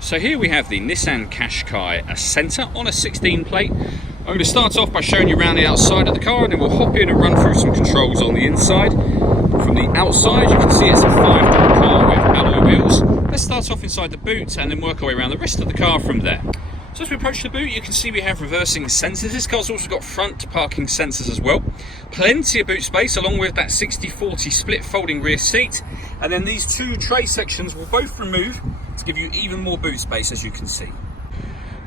So here we have the Nissan Qashqai Ascenta on a 16 plate. I'm going to start off by showing you around the outside of the car, and then we'll hop in and run through some controls on the inside. From the outside you can see it's a 5-door car with alloy wheels. Let's start off inside the boot and then work our way around the rest of the car from there. So as we approach the boot, you can see we have reversing sensors. This car's also got front parking sensors as well. Plenty of boot space, along with that 60-40 split folding rear seat. And then these two tray sections will both remove to give you even more boot space, as you can see.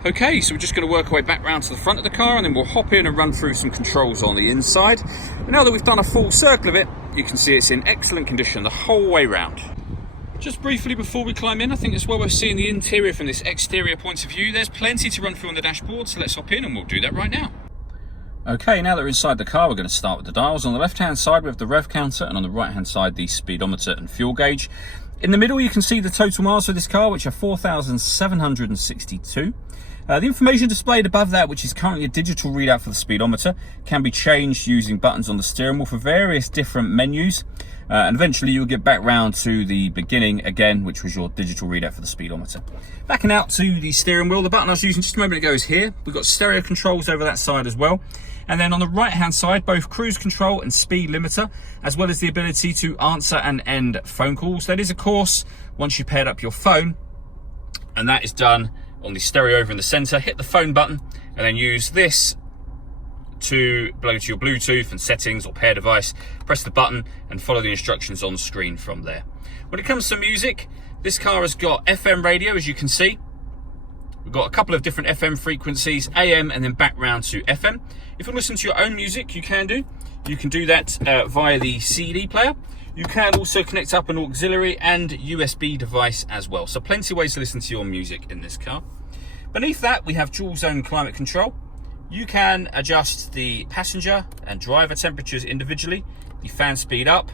Okay, so we're just going to work our way back round to the front of the car, and then we'll hop in and run through some controls on the inside. And now that we've done a full circle of it, you can see it's in excellent condition the whole way round. Just briefly before we climb in, I think it's well worth seeing the interior from this exterior point of view. There's plenty to run through on the dashboard, so let's hop in and we'll do that right now. Okay, now that we're inside the car, we're going to start with the dials. On the left-hand side, we have the rev counter, and on the right-hand side, the speedometer and fuel gauge. In the middle, you can see the total miles for this car, which are 4,762. The information displayed above that, which is currently a digital readout for the speedometer, can be changed using buttons on the steering wheel for various different menus. And eventually you'll get back round to the beginning again, which was your digital readout for the speedometer. Backing out to the steering wheel, the button I was using just a moment ago is here. We've got stereo controls over that side as well. And then on the right hand side, both cruise control and speed limiter, as well as the ability to answer and end phone calls. That is, of course, once you paired up your phone, and that is done on the stereo over in the center. Hit the phone button and then use this to blow to your Bluetooth and settings or pair device. Press the button and follow the instructions on screen from there. When it comes to music, this car has got FM radio, as you can see. We've got a couple of different FM frequencies, AM and then back round to FM. If you listen to your own music, you can do. You can do that via the CD player. You can also connect up an auxiliary and USB device as well. So plenty of ways to listen to your music in this car. Beneath that, we have dual zone climate control. You can adjust the passenger and driver temperatures individually, the fan speed up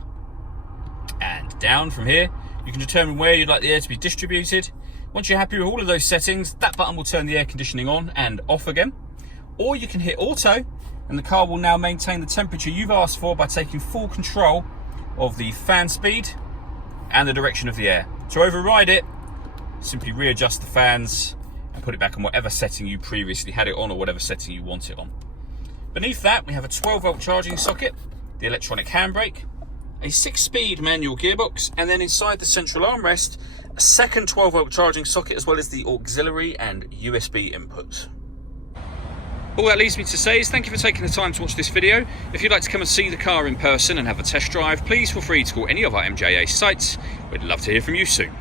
and down from here. You can determine where you'd like the air to be distributed. Once you're happy with all of those settings, that button will turn the air conditioning on and off again. Or you can hit auto, and the car will now maintain the temperature you've asked for by taking full control of the fan speed and the direction of the air. To override it, simply readjust the fans and put it back on whatever setting you previously had it on, or whatever setting you want it on. Beneath that, we have a 12-volt charging socket, the electronic handbrake, a 6-speed manual gearbox, and then inside the central armrest, a second 12-volt charging socket, as well as the auxiliary and USB inputs. All that leaves me to say is thank you for taking the time to watch this video. If you'd like to come and see the car in person and have a test drive, please feel free to call any of our MJA sites. We'd love to hear from you soon.